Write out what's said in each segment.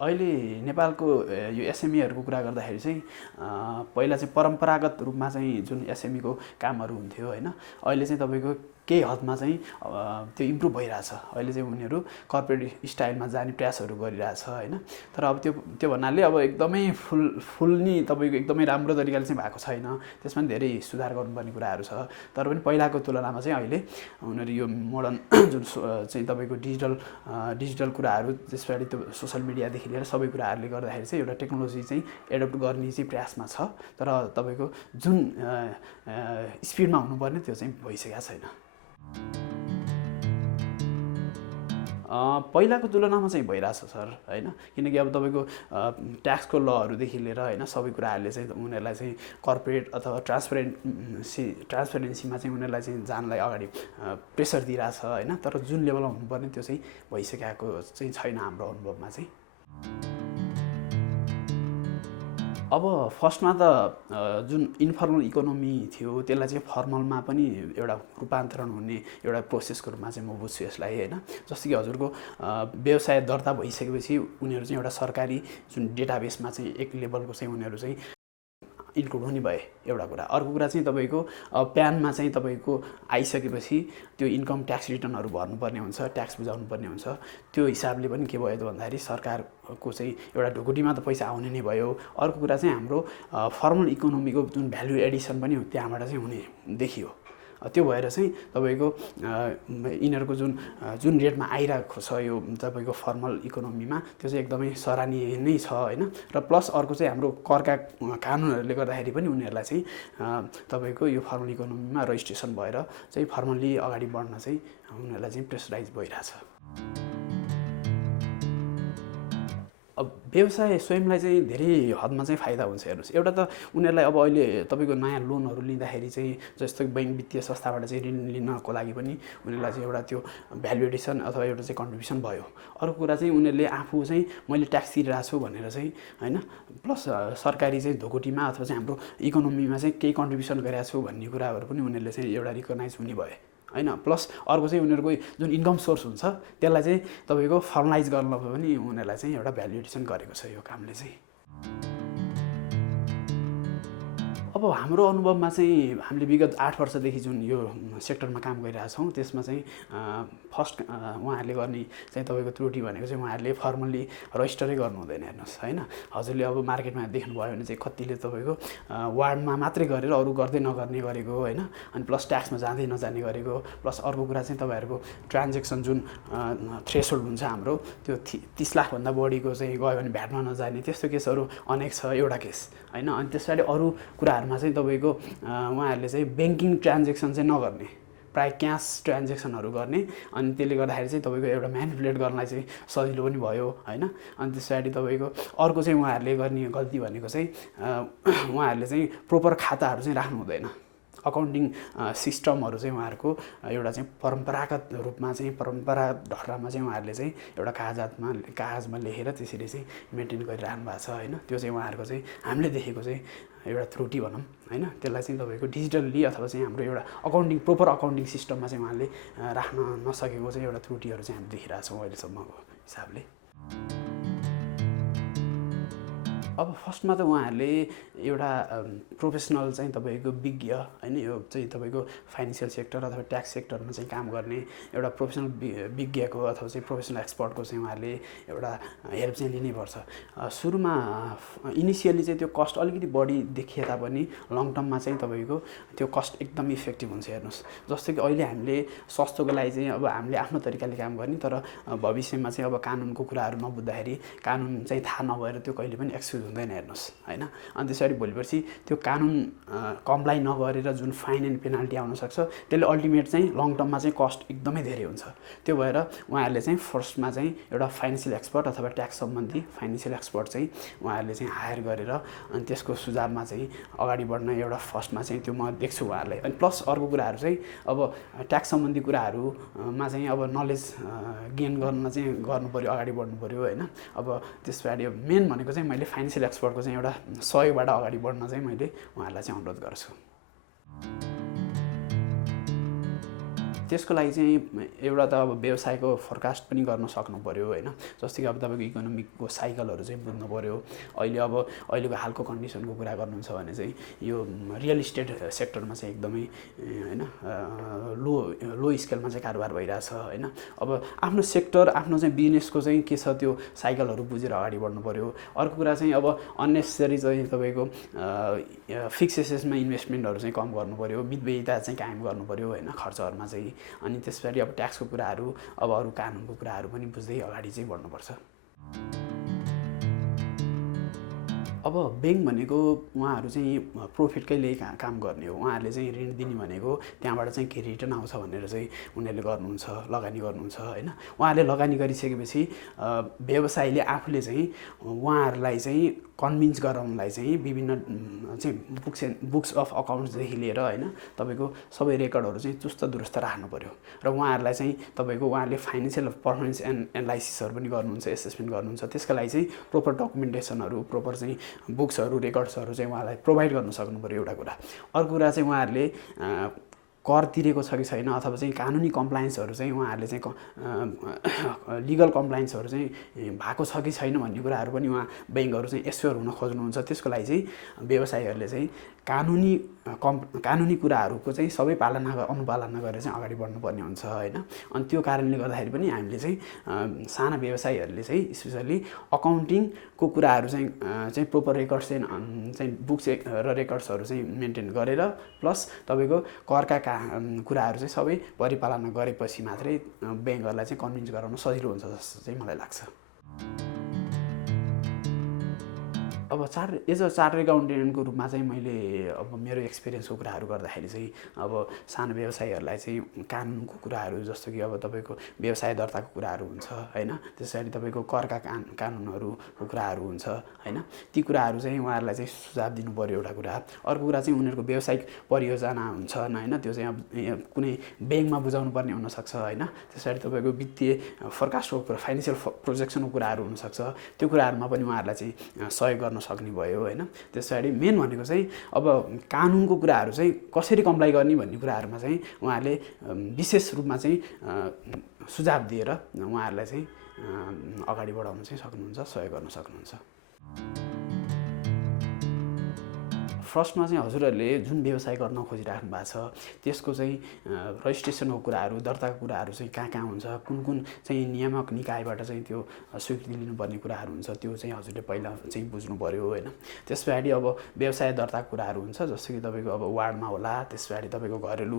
अहिले नेपालको यो एसएमईहरूको कुरा गर्दाखेरि चाहिँ पहिला चाहिँ परम्परागत रूपमा चाहिँ जुन एसएमईको कामहरू हुन्थ्यो होइन, अहिले चाहिँ तपाईँको केही हदमा चाहिँ त्यो इम्प्रुभ भइरहेछ। अहिले चाहिँ उनीहरू कर्पोरेट स्टाइलमा जाने प्रयासहरू गरिरहेछ होइन। तर अब त्यो भन्नाले अब एकदमै फुल्ली तपाईँको एकदमै राम्रो तरिकाले चाहिँ भएको छैन, त्यसमा धेरै सुधार गर्नुपर्ने कुराहरू छ। तर पनि पहिलाको तुलनामा चाहिँ अहिले उनीहरू यो मोडर्न जुन चाहिँ तपाईँको डिजिटल कुराहरू, त्यसपछि त्यो सोसल मिडियादेखि लिएर सबै कुराहरूले गर्दाखेरि चाहिँ एउटा टेक्नोलोजी चाहिँ एडप्ट गर्ने चाहिँ प्रयासमा छ। तर तपाईँको जुन स्पिडमा हुनुपर्ने त्यो चाहिँ भइसकेको छैन। पहिलाको तुलनामा चाहिँ भइरहेछ सर होइन, किनकि अब तपाईँको ट्याक्सको लहरूदेखि लिएर होइन सबै कुराहरूले चाहिँ उनीहरूलाई चाहिँ कर्पोरेट अथवा ट्रान्सपेरेन्सीमा चाहिँ उनीहरूलाई चाहिँ जानलाई अगाडि प्रेसर दिइरहेछ होइन। तर जुन लेभलमा हुनुपर्ने त्यो चाहिँ भइसकेको चाहिँ छैन हाम्रो अनुभवमा चाहिँ। अब फर्स्टमा त जुन इन्फर्मल इकोनोमी थियो त्यसलाई चाहिँ फर्मलमा पनि एउटा रूपान्तरण हुने एउटा प्रोसेसको रूपमा चाहिँ म बुझ्छु यसलाई होइन। जस्तो कि हजुरको व्यवसाय दर्ता भइसकेपछि उनीहरू चाहिँ एउटा सरकारी जुन डेटाबेसमा चाहिँ एक लेभलको चाहिँ उनीहरू चाहिँ इन्क्लुड हुने भए एउटा कुरा। अर्को कुरा चाहिँ तपाईँको प्यानमा चाहिँ तपाईँको आइसकेपछि त्यो इन्कम ट्याक्स रिटर्नहरू भर्नुपर्ने हुन्छ, ट्याक्स बुझाउनु पर्ने हुन्छ। त्यो हिसाबले पनि के भयो त भन्दाखेरि सरकारको चाहिँ एउटा ढुकुटीमा त पैसा आउने नै भयो। अर्को कुरा चाहिँ हाम्रो फर्मल इकोनोमीको जुन भ्यालु एडिसन पनि त्यहाँबाट चाहिँ हुने देखियो। त्यो भएर चाहिँ तपाईँको यिनीहरूको जुन रेटमा आइरहेको छ यो तपाईँको फर्मल इकोनोमीमा त्यो चाहिँ एकदमै सराहनीय नै छ होइन। र प्लस अर्को चाहिँ हाम्रो करका कानुनहरूले गर्दाखेरि पनि उनीहरूलाई चाहिँ तपाईँको यो फर्मल इकोनोमीमा रजिस्ट्रेसन भएर चाहिँ फर्मल्ली अगाडि बढ्न चाहिँ उनीहरूलाई चाहिँ प्रेसराइज भइरहेछ। अब व्यवसाय स्वयंलाई चाहिँ धेरै हदमा चाहिँ फाइदा हुन्छ। हेर्नुहोस्, एउटा त उनीहरूलाई अब अहिले तपाईँको नयाँ लोनहरू लिँदाखेरि चाहिँ जस्तो कि बैंक वित्तीय संस्थाबाट चाहिँ ऋण लिनको लागि पनि उनीहरूलाई चाहिँ एउटा त्यो भ्यालु एडिसन अथवा एउटा चाहिँ कन्ट्रिब्युसन भयो। अर्को कुरा चाहिँ उनीहरूले आफू चाहिँ मैले ट्याक्स तिरिरहेको छु भनेर चाहिँ होइन, प्लस सरकारी चाहिँ ढुकुटीमा अथवा चाहिँ हाम्रो इकोनोमीमा चाहिँ केही कन्ट्रिब्युसन गरेको छु भन्ने कुराहरू पनि उनीहरूले चाहिँ एउटा रिकगनाइज हुने भए होइन। प्लस अर्को चाहिँ उनीहरूको जुन इन्कम सोर्स हुन्छ त्यसलाई चाहिँ तपाईँको फर्मलाइज गर्न पनि उनीहरूलाई चाहिँ एउटा भ्यालु एडिसन गरेको छ यो कामले चाहिँ। अब हाम्रो अनुभवमा चाहिँ हामीले विगत 8 वर्षदेखि जुन यो सेक्टरमा काम गरिरहेछौँ त्यसमा चाहिँ फर्स्ट उहाँहरूले गर्ने चाहिँ तपाईँको त्रुटि भनेको चाहिँ उहाँहरूले फर्मल्ली रजिस्टरै गर्नु हुँदैन। हेर्नुहोस् होइन, हजुरले अब मार्केटमा देख्नुभयो भने चाहिँ कतिले तपाईँको वार्डमा मात्रै गरेर अरू गर्दै नगर्ने गरेको होइन। अनि प्लस ट्याक्समा जाँदै नजाने गरेको। प्लस अर्को कुरा चाहिँ तपाईँहरूको ट्रान्जेक्सन जुन थ्रेसहोल्ड हुन्छ हाम्रो त्यो 30 लाखभन्दा बढीको चाहिँ गयो भने भ्याटमा नजाने, त्यस्तो केसहरू अनेक छ एउटा केस होइन। अनि त्यसरी अरू कुराहरूमा चाहिँ तपाईँको उहाँहरूले चाहिँ ब्याङ्किङ ट्रान्जेक्सन चाहिँ नगर्ने, प्रायः क्यास ट्रान्जेक्सनहरू गर्ने। अनि त्यसले गर्दाखेरि चाहिँ तपाईँको एउटा म्यानिपुलेट गर्नलाई चाहिँ सजिलो पनि भयो होइन। अनि त्यसपछि तपाईँको अर्को चाहिँ उहाँहरूले गर्ने गल्ती भनेको चाहिँ उहाँहरूले चाहिँ प्रोपर खाताहरू चाहिँ राख्नु हुँदैन। अकाउन्टिङ सिस्टमहरू चाहिँ उहाँहरूको एउटा चाहिँ परम्परागत रूपमा चाहिँ परम्परागत ढर्रामा चाहिँ उहाँहरूले चाहिँ एउटा कागजमा लेखेर त्यसरी चाहिँ मेन्टेन गरिरहनु भएको छ होइन। त्यो चाहिँ उहाँहरूको चाहिँ हामीले देखेको चाहिँ एउटा त्रुटि भनौँ होइन। त्यसलाई चाहिँ तपाईँको डिजिटल्ली अथवा चाहिँ हाम्रो एउटा प्रोपर अकाउन्टिङ सिस्टममा चाहिँ उहाँले राख्न नसकेको चाहिँ एउटा त्रुटिहरू चाहिँ हामीले देखिरहेछौँ अहिलेसम्मको हिसाबले। अब फर्स्टमा त उहाँहरूले एउटा प्रोफेसनल चाहिँ तपाईँको विज्ञ होइन, यो चाहिँ तपाईँको फाइनेन्सियल सेक्टर अथवा ट्याक्स सेक्टरमा चाहिँ काम गर्ने एउटा प्रोफेसनल विज्ञको अथवा चाहिँ प्रोफेसनल एक्सपर्टको चाहिँ उहाँहरूले एउटा हेल्प चाहिँ लिनैपर्छ। सुरुमा इनिसियली चाहिँ त्यो कस्ट अलिकति बढी देखिए तापनि लङ टर्ममा चाहिँ तपाईँको त्यो कस्ट एकदम इफेक्टिभ हुन्छ। हेर्नुहोस्, जस्तो कि अहिले हामीले सस्तोको लागि चाहिँ अब हामीले आफ्नो तरिकाले काम गर्ने, तर भविष्यमा चाहिँ अब कानुनको कुराहरू नबुझ्दाखेरि कानुन चाहिँ थाहा नभएर त्यो कहिले पनि एक्सक्युज हुँदैन। हेर्नुहोस् होइन। अनि त्यसरी भोलिपर्सि त्यो कानुन कम्प्लाई नगरेर जुन फाइन एन्ड पेनाल्टी आउनसक्छ, त्यसले अल्टिमेट चाहिँ लङ टर्ममा चाहिँ कस्ट एकदमै धेरै हुन्छ। त्यो भएर उहाँहरूले चाहिँ फर्स्टमा चाहिँ एउटा फाइनेन्सियल एक्सपर्ट अथवा ट्याक्स सम्बन्धी फाइनेन्सियल एक्सपर्ट चाहिँ उहाँहरूले चाहिँ हायर गरेर अनि त्यसको सुझावमा चाहिँ अगाडि बढ्न एउटा फर्स्टमा चाहिँ त्यो म देख्छु उहाँहरूलाई। अनि प्लस अर्को कुराहरू चाहिँ अब ट्याक्स सम्बन्धी कुराहरूमा चाहिँ अब नलेज गेन गर्न चाहिँ गर्नु पऱ्यो, अगाडि बढ्नु पऱ्यो होइन। अब त्यसबाट मेन भनेको चाहिँ मैले फाइनेन्सियल एक्सपर्टको चाहिँ एउटा सहयोगबाट अगाडि बढ्न चाहिँ मैले उहाँहरूलाई चाहिँ अनुरोध गर्छु। त्यसको लागि चाहिँ एउटा त अब व्यवसायको फोरकास्ट पनि गर्न सक्नु पऱ्यो होइन। जस्तै कि अब तपाईँको इकोनोमिकको साइकलहरू चाहिँ बुझ्नु पऱ्यो। अहिलेको हालको कन्डिसनको कुरा गर्नुहुन्छ भने चाहिँ यो रियल इस्टेट सेक्टरमा चाहिँ एकदमै होइन लो स्केलमा चाहिँ कारोबार भइरहेछ होइन। अब आफ्नो सेक्टर आफ्नो चाहिँ बिजनेसको चाहिँ के छ त्यो साइकलहरू बुझेर अगाडि बढ्नु पऱ्यो। अर्को कुरा चाहिँ अब अननेसेसरी चाहिँ तपाईँको फिक्स एसेसमा इन्भेस्टमेन्टहरू चाहिँ कम गर्नु पऱ्यो, मितव्ययिता चाहिँ कायम गर्नु पऱ्यो होइन खर्चहरूमा चाहिँ। अनि त्यसपछि अब ट्याक्सको कुराहरू अब अरू कानुनको कुराहरू पनि बुझ्दै अगाडि चाहिँ बढ्नुपर्छ। अब ब्याङ्क भनेको उहाँहरू चाहिँ प्रोफिटकै लागि काम गर्ने हो। उहाँहरूले चाहिँ ऋण दिने भनेको त्यहाँबाट चाहिँ के रिटर्न आउँछ भनेर चाहिँ उनीहरूले गर्नुहुन्छ, लगानी गर्नुहुन्छ होइन। उहाँहरूले लगानी गरिसकेपछि व्यवसायीले आफूले चाहिँ उहाँहरूलाई चाहिँ कन्भिन्स गराउनलाई चाहिँ विभिन्न चाहिँ बुक्स अफ अकाउन्ट्सदेखि लिएर होइन तपाईँको सबै रेकर्डहरू चाहिँ चुस्त दुरुस्त राख्नु पऱ्यो। र उहाँहरूलाई चाहिँ तपाईँको उहाँहरूले फाइनेन्सियल पर्फर्मेन्स एनालाइसिसहरू पनि गर्नुहुन्छ, एसेसमेन्ट गर्नुहुन्छ। त्यसका लागि चाहिँ प्रोपर डकुमेन्टेसनहरू, प्रोपर चाहिँ बुक्सहरू, रेकर्ड्सहरू चाहिँ उहाँलाई प्रोभाइड गर्न सक्नु पऱ्यो एउटा कुरा। अर्को कुरा चाहिँ उहाँहरूले कर तिरेको छ कि छैन अथवा चाहिँ कानुनी कम्प्लायन्सहरू चाहिँ उहाँहरूले चाहिँ लिगल कम्प्लायन्सहरू चाहिँ भएको छ कि छैन भन्ने कुराहरू पनि उहाँ ब्याङ्कहरू चाहिँ एस्योर हुन खोज्नुहुन्छ। त्यसको लागि चाहिँ व्यवसायीहरूले चाहिँ कानुनी कुराहरूको चाहिँ सबै अनुपालना गरेर चाहिँ अगाडि बढ्नुपर्ने हुन्छ होइन। अनि त्यो कारणले गर्दाखेरि पनि हामीले चाहिँ साना व्यवसायीहरूले चाहिँ स्पेसल्ली अकाउन्टिङको कुराहरू चाहिँ प्रोपर रेकर्ड्स चाहिँ बुक्स र रेकर्ड्सहरू चाहिँ मेन्टेन गरेर प्लस तपाईँको करका कुराहरू चाहिँ सबै परिपालना गरेपछि मात्रै ब्याङ्कहरूलाई चाहिँ कन्भिन्स गराउन सजिलो हुन्छ जस्तो चाहिँ मलाई लाग्छ। अब एज अ चार्टर्ड एकाउन्टेन्टको रूपमा चाहिँ मैले अब मेरो एक्सपिरियन्सको कुराहरू गर्दाखेरि चाहिँ अब सानो व्यवसायीहरूलाई चाहिँ कानुनको कुराहरू जस्तो कि अब तपाईँको व्यवसाय दर्ताको कुराहरू हुन्छ होइन। त्यस पछाडि तपाईँको करका कानुनहरूको कुराहरू हुन्छ होइन। ती कुराहरू चाहिँ उहाँहरूलाई चाहिँ सुझाव दिनु पऱ्यो एउटा कुरा। अर्को कुरा चाहिँ उनीहरूको व्यावसायिक परियोजना हुन्छन् होइन, त्यो चाहिँ अब कुनै ब्याङ्कमा बुझाउनु पर्ने हुनसक्छ होइन। त्यस पछाडि तपाईँको वित्तीय फोरकास्टको कुरा, फाइनेन्सियल प्रोजेक्सनको कुराहरू हुनसक्छ। त्यो कुराहरूमा पनि उहाँहरूलाई चाहिँ सहयोग गर्न सक्ने भयो होइन। त्यस पछाडि मेन भनेको चाहिँ अब कानुनको कुराहरू चाहिँ कसरी कम्प्लाई गर्ने भन्ने कुराहरूमा चाहिँ उहाँहरूले विशेष रूपमा चाहिँ सुझाव दिएर उहाँहरूलाई चाहिँ अगाडि बढाउन चाहिँ सक्नुहुन्छ, सहयोग गर्न सक्नुहुन्छ। फर्स्टमा चाहिँ हजुरहरूले जुन व्यवसाय गर्न खोजिराख्नु भएको छ त्यसको चाहिँ रजिस्ट्रेसनको कुराहरू, दर्ताको कुराहरू चाहिँ कहाँ हुन्छ, कुन चाहिँ नियामक निकायबाट चाहिँ त्यो स्वीकृति लिनुपर्ने कुराहरू हुन्छ, त्यो चाहिँ हजुरले पहिला चाहिँ बुझ्नु पऱ्यो होइन। त्यस पछाडि अब व्यवसाय दर्ताको कुराहरू हुन्छ जस्तो कि तपाईँको अब वार्डमा होला, त्यस पछाडि तपाईँको घरेलु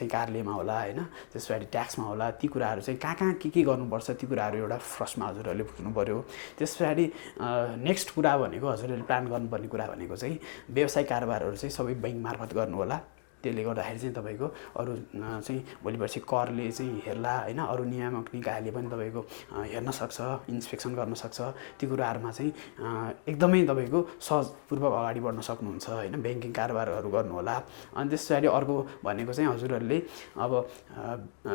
चाहिँ कार्यालयमा होला होइन, त्यस पछाडि ट्याक्समा होला। ती कुराहरू चाहिँ कहाँ के गर्नुपर्छ ती कुराहरू एउटा फर्स्टमा हजुरहरूले बुझ्नु पऱ्यो। त्यस पछाडि नेक्स्ट कुरा भनेको हजुरहरूले प्लान गर्नुपर्ने कुरा भनेको चाहिँ व्यवसाय कारोबारहरू चाहिँ सबै ब्याङ्क मार्फत गर्नु होला। त्यसले गर्दाखेरि चाहिँ तपाईँको अरू चाहिँ भोलि पर्सि करले चाहिँ हेर्ला होइन, अरू नियामक निकायले पनि तपाईँको हेर्न सक्छ, इन्सपेक्सन गर्न सक्छ। ती कुराहरूमा चाहिँ एकदमै तपाईँको सहजपूर्वक अगाडि बढ्न सक्नुहुन्छ होइन, ब्याङ्किङ कारोबारहरू गर्नु होला। अनि त्यस पछाडि अर्को भनेको चाहिँ हजुरहरूले अब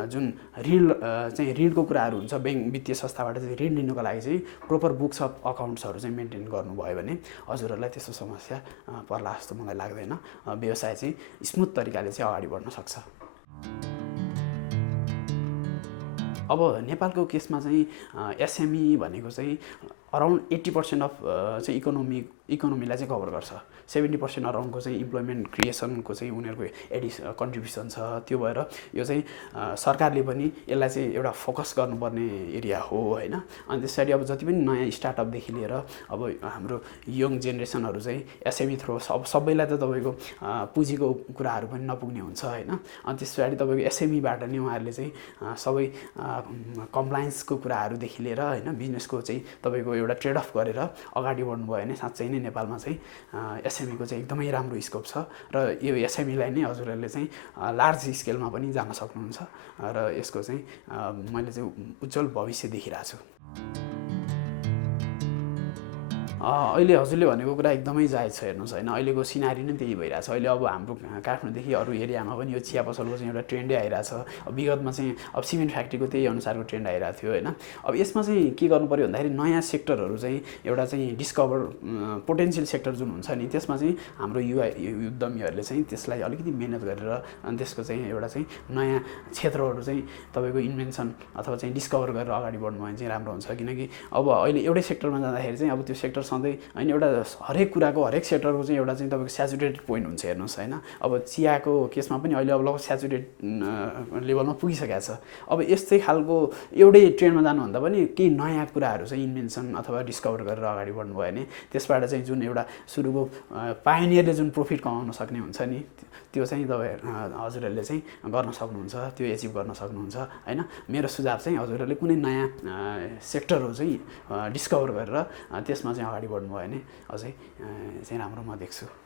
जुन ऋणको कुराहरू हुन्छ, ब्याङ्क वित्तीय संस्थाबाट चाहिँ ऋण लिनुको लागि चाहिँ प्रोपर बुक्स अफ अकाउन्ट्सहरू चाहिँ मेन्टेन गर्नुभयो भने हजुरहरूलाई त्यस्तो समस्या पर्ला जस्तो मलाई लाग्दैन। व्यवसाय चाहिँ स्मुथ तरिकाले चाहिँ अगाडि बढ्न सक्छ। अब नेपालको केसमा चाहिँ एसएमई भनेको चाहिँ अराउन्ड 80% अफ चाहिँ इकोनोमीलाई चाहिँ कभर गर्छ। 70% अराउन्डको चाहिँ इम्प्लोइमेन्ट क्रिएसनको चाहिँ उनीहरूको कन्ट्रिब्युसन छ। त्यो भएर यो चाहिँ सरकारले पनि यसलाई चाहिँ एउटा फोकस गर्नुपर्ने एरिया हो होइन। अनि त्यसरी अब जति पनि नयाँ स्टार्टअपदेखि लिएर अब हाम्रो यङ जेनेरेसनहरू चाहिँ एसएमई थ्रो सबैलाई त तपाईँको पुँजीको कुराहरू पनि नपुग्ने हुन्छ होइन। अनि त्यस पछाडि तपाईँको एसएमईबाट नै उहाँहरूले चाहिँ सबै कम्प्लायन्सको कुराहरूदेखि लिएर होइन बिजनेसको चाहिँ तपाईँको एउटा ट्रेड अफ गरेर अगाडि बढ्नुभयो भने साँच्चै नै नेपालमा चाहिँ एसएमईको चाहिँ एकदमै राम्रो स्कोप छ। र यो एसएमईलाई नै हजुरहरूले चाहिँ लार्ज स्केलमा पनि जान सक्नुहुन्छ र यसको चाहिँ मैले चाहिँ उज्जवल भविष्य देखिरहेको छु। अहिले हजुरले भनेको कुरा एकदमै जायज छ। हेर्नुहोस् होइन, अहिलेको सिनारी नै त्यही भइरहेछ। अहिले अब हाम्रो काठमाडौँदेखि अरू एरियामा पनि यो चिया पसलको चाहिँ एउटा ट्रेन्डै आइरहेछ। अब विगतमा चाहिँ अब सिमेन्ट फ्याक्ट्रीको त्यही अनुसारको ट्रेन्ड आइरहेको थियो होइन। अब यसमा चाहिँ के गर्नु पऱ्यो भन्दाखेरि नयाँ सेक्टरहरू चाहिँ एउटा चाहिँ डिस्कभर पोटेन्सियल सेक्टर जुन हुन्छ नि, त्यसमा चाहिँ हाम्रो युवा उद्यमीहरूले चाहिँ त्यसलाई अलिकति मिहिनेत गरेर अनि त्यसको चाहिँ एउटा चाहिँ नयाँ क्षेत्रहरू चाहिँ तपाईँको इन्भेन्सन अथवा चाहिँ डिस्कभर गरेर अगाडि बढ्नु भने चाहिँ राम्रो हुन्छ। किनकि अब अहिले एउटै सेक्टरमा जाँदाखेरि चाहिँ अब त्यो सेक्टर सधैँ होइन एउटा हरेक कुराको हरेक सेक्टरको चाहिँ एउटा चाहिँ तपाईँको सेचुरेटेड पोइन्ट हुन्छ। हेर्नुहोस् होइन, अब चियाको केसमा पनि अहिले अब लगभग सेचुरेट लेभलमा पुगिसकेको छ। अब यस्तै खालको एउटै ट्रेन्डमा जानुभन्दा पनि केही नयाँ कुराहरू चाहिँ इन्भेन्सन अथवा डिस्कभर गरेर अगाडि बढ्नुभयो भने त्यसबाट चाहिँ जुन एउटा सुरुको पायोनियरले जुन प्रफिट कमाउन सक्ने हुन्छ नि, त्यो चाहिँ तपाईँ हजुरहरूले चाहिँ गर्न सक्नुहुन्छ, त्यो एचिभ गर्न सक्नुहुन्छ होइन। मेरो सुझाव चाहिँ हजुरहरूले कुनै नयाँ सेक्टरहरू चाहिँ डिस्कभर गरेर त्यसमा चाहिँ अगाडि बढ्नुभयो भने अझै चाहिँ राम्रो म देख्छु।